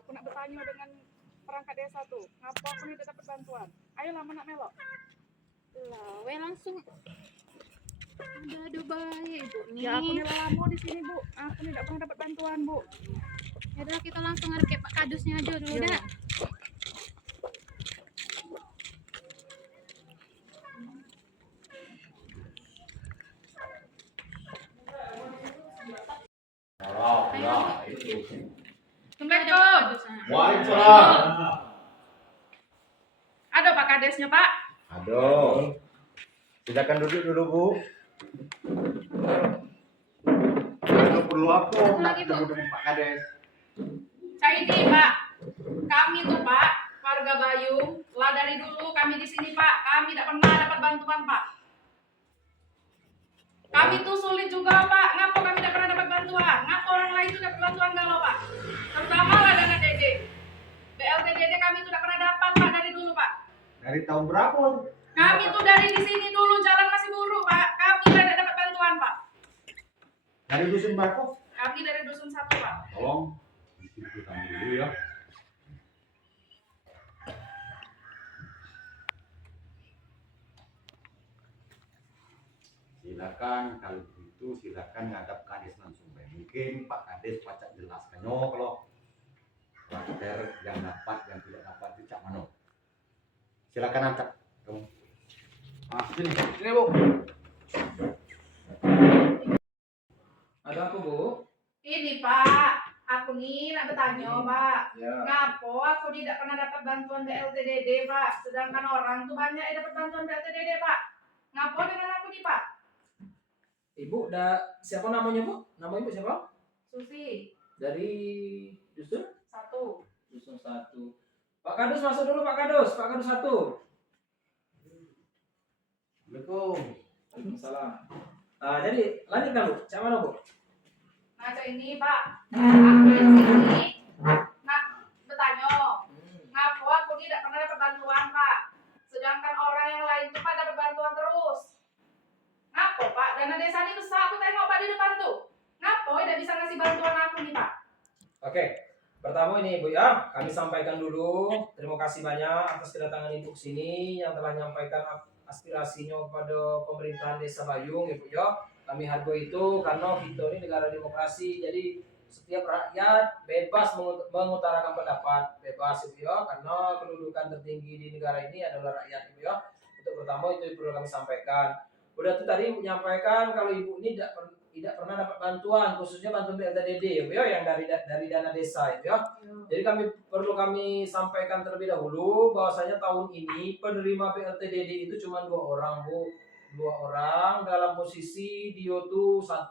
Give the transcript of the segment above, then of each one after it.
Aku nak bertanya dengan perangkat desa tuh. Ngapa aku tidak dapat bantuan? Ayolah menak melok. Lah, we langsung ada baik Bu nih. Ya aku nih lama di sini Bu. Aku tidak pernah dapat bantuan Bu. Ya udah kita langsung ngadep ke Pak Kadusnya aja dulu Iya. dah. Assalamualaikum. Waalaikumsalam. Ada Pak Kadesnya Pak? Aduh. Silakan duduk dulu, Bu. Aduh, perlu apa nak ketemu dengan Pak Kades? Saya ini Pak. Kami tuh Pak, warga Bayung, lah dari dulu kami di sini Pak. Kami tidak pernah dapat bantuan Pak. Kami tuh sulit juga Pak. Ngapa kami tidak pernah dapat bantuan? Ngapa orang lain tuh dapat bantuan galau Pak? Terutama lah dana DD. BLTDD kami tuh tidak pernah dapat Pak dari dulu Pak. Dari tahun berapa? Kami tuh dari di sini dulu jalan masih buruk Pak. Kami tidak dapat bantuan Pak. Dari dusun berapa? Kami dari dusun 1 Pak. Tolong diskusikan dulu ya. Silakan kalau begitu silakan ngadap Kades langsung. Mungkin Pak Kades pacak jelaskan kalau karakter yang dapat yang tidak dapat itu cak mano. Silakan angkat. Kamu. Sini Bu. Ada apa Bu? Ini Pak, aku nih nak bertanya Pak. Ya. Ngapa aku tidak pernah dapat bantuan BLTDD Pak? Sedangkan orang tuh banyak yang dapat bantuan BLTDD Pak. Ngapa dengan aku nih Pak? Ibu siapa namanya Bu? Nama Ibu siapa? Susi, Dari dusun? 1. Dusun 1. Pak Kadus masuk dulu Pak Kadus. Pak Kadus 1. Assalamualaikum. Waalaikumsalam. Jadi lanjutkan Bu. Cak mana Bu? Nah, ini Pak, aku di sini nak bertanya. Ngapa aku tidak pernah dapat bantuan Pak? Sedangkan orang yang lain tuh Pak dapat bantuan terus. Ngapa Pak? Dana desa ini besar, aku tengok Pak di depan tuh. Ngapa tidak bisa ngasih bantuan aku nih Pak? Oke. Pertama ini Ibu ya, kami sampaikan dulu. Terima kasih banyak atas kedatangan Ibu ke sini yang telah menyampaikan aspirasinya kepada pemerintahan Desa Bayung Ibu ya. Kami hargai itu karena kita ini negara demokrasi, jadi setiap rakyat bebas mengutarakan pendapat, bebas Ibu ya, karena kedudukan tertinggi di negara ini adalah rakyat Ibu ya. Untuk pertama itu perlu kami sampaikan. Udah tuh tadi menyampaikan kalau Ibu ini tidak pernah dapat bantuan, khususnya bantuan BLTDD Ibu ya, yang dari dana desa Ibu ya. Jadi perlu kami sampaikan terlebih dahulu bahwasanya tahun ini penerima BLTDD itu cuma 2 orang Bu. 2 orang dalam posisi dia tuh 1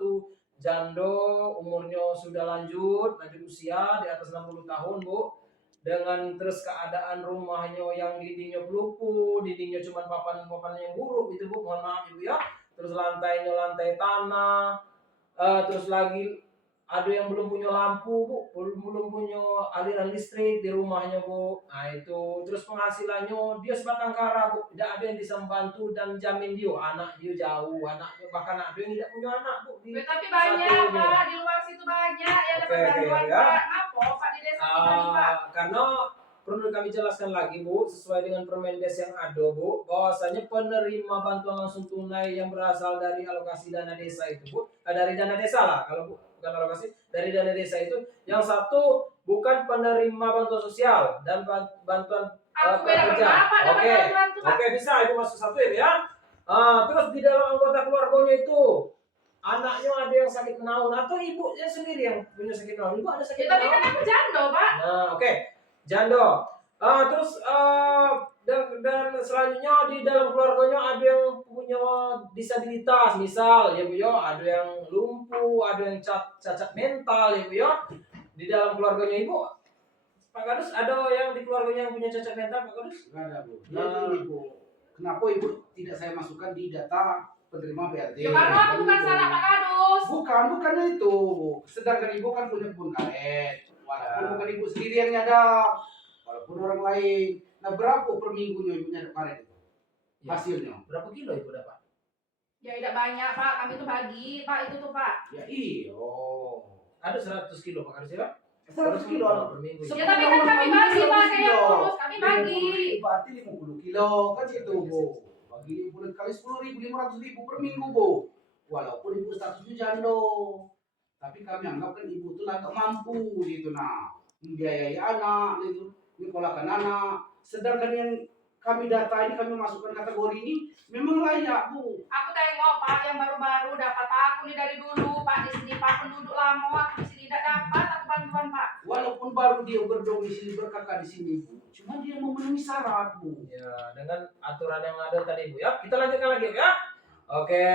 jando, umurnya sudah lanjut usia di atas 60 tahun Bu, dengan terus keadaan rumahnya yang dindingnya pelupur, dindingnya cuma papan yang buruk itu Bu, mohon maaf Ibu ya, terus lantainya lantai tanah, terus lagi ada yang belum punya lampu Bu, belum punya aliran listrik di rumahnya Bu. Nah itu, terus penghasilannya dia sebatang kara Bu, tidak ada yang bisa membantu dan jamin dia, anak dia jauh, anaknya bahkan ada yang tidak punya anak Bu. Tapi banyak Pak, di luar situ banyak yang dapat bantuan ya. Pak. Ngapa Pak di desa kita nih Pak? Karena perlu kami jelaskan lagi Bu, sesuai dengan Permendes yang ada Bu, bahwasanya penerima bantuan langsung tunai yang berasal dari alokasi dana desa itu Bu, dari dana desa lah, kalau bukan alokasi, dari dana desa itu, yang satu bukan penerima bantuan sosial dan bantuan pekerja. Oke, bisa Ibu masuk 1 ya. Terus di dalam anggota keluarganya itu anaknya ada yang sakit menaun atau ibunya sendiri yang punya sakit menaun. Ibu ada sakit Tapi menaun. kan aku janda Pak. Nah, oke. Janda. Terus dan selanjutnya di dalam keluarganya ada yang punya disabilitas, misal ya Bu ya, ada yang lumpuh, ada yang cacat mental ya Bu ya. Di dalam keluarganya Ibu, Pak Kadus, ada yang di keluarganya yang punya cacat mental Pak Kadus? Enggak ada Bu. Jadi Ibu, kenapa Ibu tidak saya masukkan di data penerima BLT? Ya karena aku bukan salah Pak Kadus. Bukan itu. Sedangkan Ibu kan punya kebun karet. Walaupun bukan Ibu sendiri yang nyadap, walaupun orang lain. Nah, berapa per minggunya Ibu nyadap karet itu? Hasilnya? Berapa kilo Ibu dapat? Ya tidak banyak Pak, kami tuh bagi Pak itu tuh Pak. Ya iyo. Ada 100 kilo Pak Kadus ya? 100 kilo. per minggu. Ya tapi kan kami bagi Pak, kayak urus, kami bagi. Berarti 50 kilo kan situ Bu. Bagi bulan kali 10.000, 500.000 per minggu Bu. Walaupun ibu statusnya jando, tapi kami anggap kan ibu itu agak mampu gitu nah, membiayai anak gitu, menyekolahkan anak. Sedangkan yang kami data ini kami masukkan kategori ini memang layak Bu. Aku tengok Pak yang baru-baru dapat aku nih dari dulu Pak di sini Pak, penduduk lama aku di sini tidak dapat aku bantuan Pak. Walaupun baru dia berdomisili berkakak di sini Bu, cuma dia memenuhi syarat Bu. Ya, dengan aturan yang ada tadi Bu ya. Kita lanjutkan lagi ya. Oke.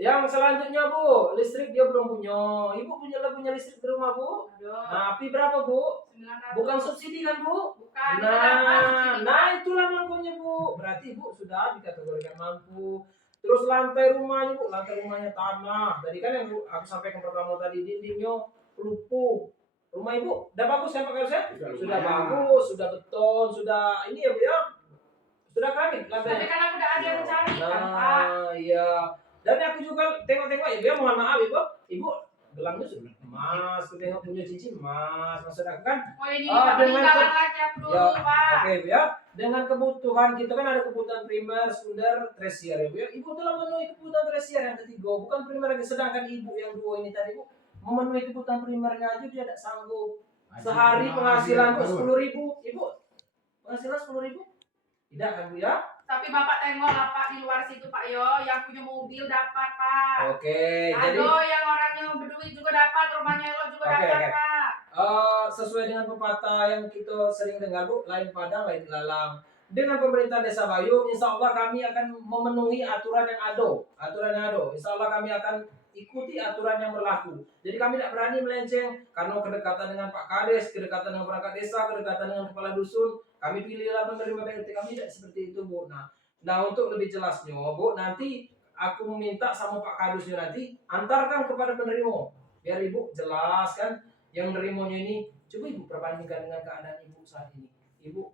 Yang selanjutnya Bu, listrik dia belum punya. Ibu punya listrik di rumah Bu? Aduh, Nah, api berapa Bu? 900. Bukan subsidi kan Bu? Bukan, kita dapat subsidi, Pak. Nah itulah mampunya Bu. Berarti Ibu sudah dikategorikan mampu. Terus lantai rumahnya Bu, lantai rumahnya tanah. Tadi kan yang aku sampaikan pertama tadi, dindingnya pelupuk. Rumah Ibu udah bagus kan Pak Karusnya? Sudah bagus, sudah beton, sudah ini ya Bu ya. Sudah keramik Tapi lantainya. kan aku udah ada yang mencari kan Pak. Nah, iya. Dan aku juga tengok-tengok ya, mohon maaf Ibu gelangnya sudah emas, aku tengok punya cincin emas, maksud aku kan. Oh ini Ah, dengan peninggalan laki aku dulu Ya, Pak. Oke Bu ya, dengan kebutuhan kita kan ada kebutuhan primer, sekunder, tersier ya Bu ya. Ibu telah memenuhi kebutuhan tersier yang ketiga, bukan primer lagi. Sedangkan ibu yang dua ini tadi Bu memenuhi kebutuhan primernya aja dia tidak sanggup. Sehari penghasilan Bu 10.000, Ibu penghasilan 10.000? Tidak kan Bu ya? Tapi Bapak tengok lah Pak di luar situ Pak yo, yang punya mobil dapat Pak. Oke, jadi Aduh, yang orangnya berduit juga dapat, rumahnya lo juga Oke, dapat oke. Pak. Sesuai dengan pepatah yang kita sering dengar Bu, lain padang lain ilalang. Dengan pemerintah Desa Bayung, insya Allah kami akan memenuhi aturan yang ada. Insya Allah kami akan ikuti aturan yang berlaku. Jadi kami tidak berani melenceng karena kedekatan dengan Pak Kades, kedekatan dengan perangkat desa, kedekatan dengan kepala dusun. Kami pilihlah penerima BLT, kami tidak seperti itu Bu. Nah untuk lebih jelasnya Bu, nanti aku meminta sama Pak Kadusnya nanti antarkan kepada penerima biar Ibu jelas kan yang nerimanya ini. Coba Ibu perbandingkan dengan keadaan Ibu saat ini. Ibu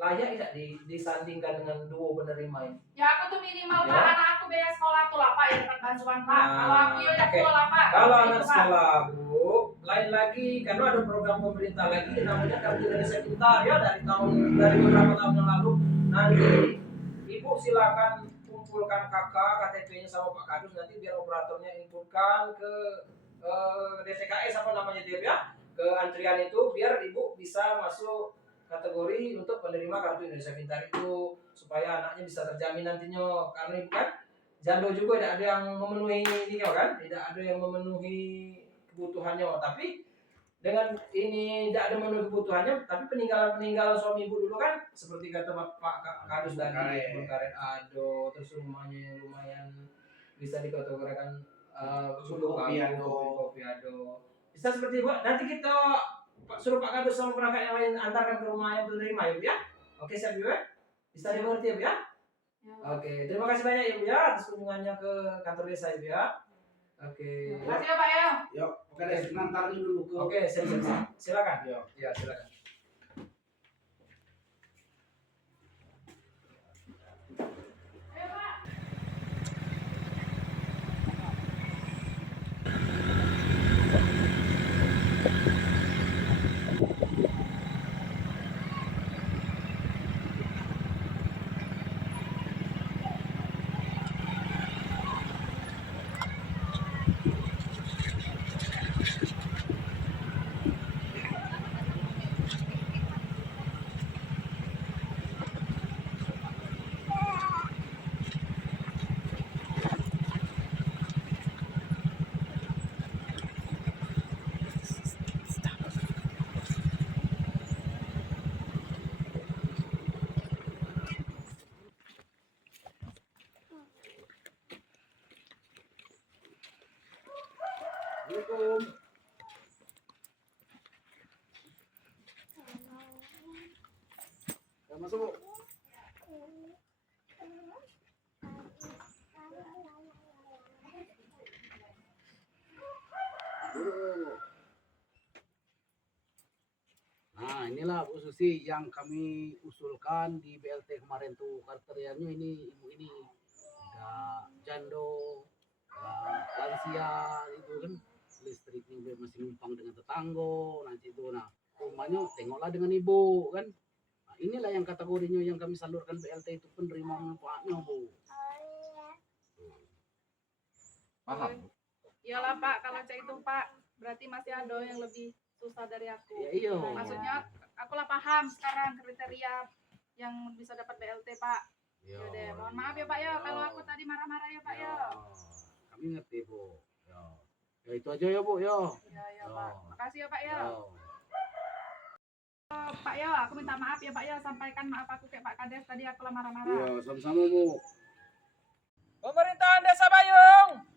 layak tidak disandingkan dengan dua penerima ini? Ya aku tuh minimal Ya. Pak, anak aku biaya sekolah tuh lah Pak yang dapat bantuan Pak. Nah, Kalau aku ya oke. sekolah Pak. Kalau Gitu, anak Pak. sekolah Bu, lain lagi karena ada program pemerintah lagi namanya Kartu Indonesia Pintar ya dari beberapa tahun yang lalu. Nanti Ibu silakan kumpulkan kakak KTP-nya sama Pak Kadus, nanti biar operatornya inputkan ke DTKS apa namanya dia ya, ke antrian itu biar Ibu bisa masuk kategori untuk penerima Kartu Indonesia Pintar itu supaya anaknya bisa terjamin nantinya, karena Ibu kan janda juga tidak ada yang memenuhi ini kan, tidak ada yang memenuhi kebutuhannya. Tapi dengan ini tidak ada memenuhi kebutuhannya, tapi peninggalan suami Ibu dulu kan seperti kata Pak Kadus tadi, berkaret ado, terus rumahnya yang lumayan bisa dikategorikan Kopi kopi ado. Bisa seperti itu. Nanti kita suruh Pak Kadus sama perangkat yang lain antarkan ke rumah yang penerima ya Bu ya. Oke siap Bu ya? Bisa dimengerti ya Bu ya? Ya. Oke, terima kasih banyak ya Bu ya atas kunjungannya ke kantor desa Ibu ya. Oke. Makasih ya Pak ya. Yuk, oke deh, ngantarin dulu ke. Oke, silakan. Ya, silakan. Ayo Pak. Assalamualaikum. Ya, masuk Bu. Nah inilah Bu Susi yang kami usulkan di BLT kemarin tuh, kriterianya ini ibu ini udah jando, lansia gitu kan, listriknya udah masih numpang dengan tetanggo nanti itu. Nah rumahnya tengoklah dengan ibu kan. Nah, inilah yang kategorinya yang kami salurkan BLT itu penerima manfaatnya bu. Paham? Iyalah Pak, kalau cek itu Pak, berarti masih ada yang lebih susah dari aku. Ya iya. Maksudnya aku lah paham sekarang kriteria yang bisa dapat BLT Pak. Iya. Yaudah, mohon maaf ya Pak ya kalau aku tadi marah-marah ya Pak ya. Kami ngerti bu. Ya. Ya itu aja ya bu ya. Iya ya Pak. Makasih ya Pak ya. Ya. Pak ya, aku minta maaf ya Pak ya, sampaikan maaf aku ke Pak Kades tadi aku lah marah-marah. Ya sama-sama bu. Pemerintahan Desa Bayung